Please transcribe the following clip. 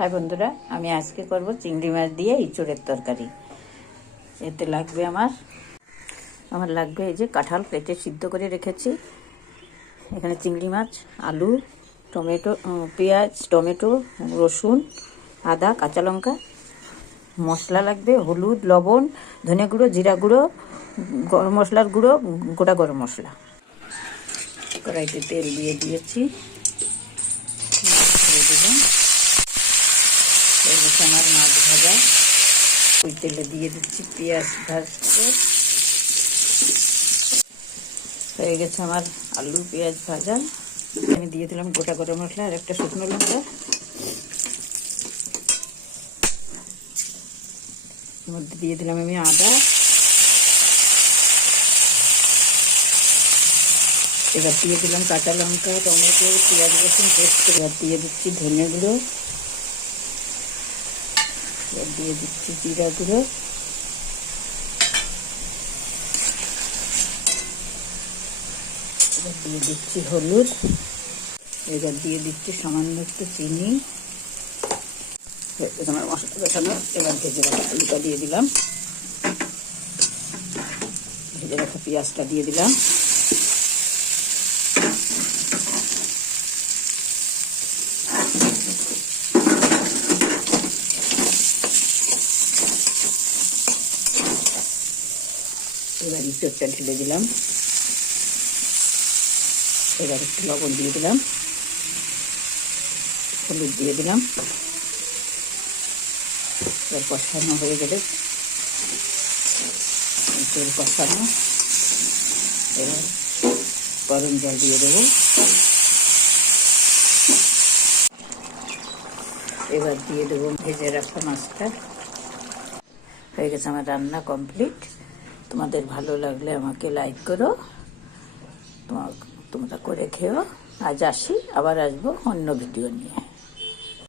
High বন্ধুরা, আমি আজকে করব চিংড়ি মাছ দিয়ে ইঁচড়ের তরকারি। এতে লাগবে আমার লাগবে এই যে কাঁঠাল কেটে সিদ্ধ করে রেখেছি, এখানে চিংড়ি মাছ, আলু, টমেটো, পেঁয়াজ, টমেটো, রসুন, আদা, কাঁচা লঙ্কা। মশলা লাগবে হলুদ, লবণ, ধনে গুঁড়ো, জিরা গুঁড়ো, গরম মশলার গুঁড়ো, গোটা গরম মশলা। কড়াইতে তেল দিয়ে দিয়েছি, দিলাম আমার মাছ ভাজা। ওই তেলে দিয়ে দিচ্ছি পেঁয়াজ ভাজতে। হয়ে গেছে আমার আলু পেঁয়াজ ভাজা। আমি দিয়ে দিলাম গোটা গরম মশলা আর একটা শুকনো লঙ্কা। মধ্যে দিয়ে দিলাম আমি আদা। এবার দিয়ে দিলাম কাঁচা লঙ্কা, টমেটো, পেঁয়াজ, রসুন পেস্ট। এবার দিয়ে দিচ্ছি ধনে গুঁড়ো, এবার দিয়ে দিচ্ছি জিরা গুঁড়ো, এবার দিয়ে দিচ্ছি হলুদ, এবার দিয়ে দিচ্ছি সামান্য একটু চিনি। আমার মশলা বেসানো। এবার ভেজে রাখা আলুটা দিয়ে দিলাম, ভেজে রাখা পেঁয়াজটা দিয়ে দিলাম, এবার ইঁচড়টা ঢেলে দিলাম, এবার একটু লবণ দিয়ে দিলাম, হলুদ দিয়ে দিলাম। এবার কষানো হয়ে গেলে ইঁচড় কষানো, এবার গরম জল দিয়ে দেবো। এবার দিয়ে দেবো ভেজে রাখা মাছটা। হয়ে গেছে আমার রান্না কমপ্লিট। তোমাদের ভালো লাগলে আমাকে লাইক করো, তোমরা করে খেও। আজ আসি, আবার আসবো অন্য ভিডিও নিয়ে।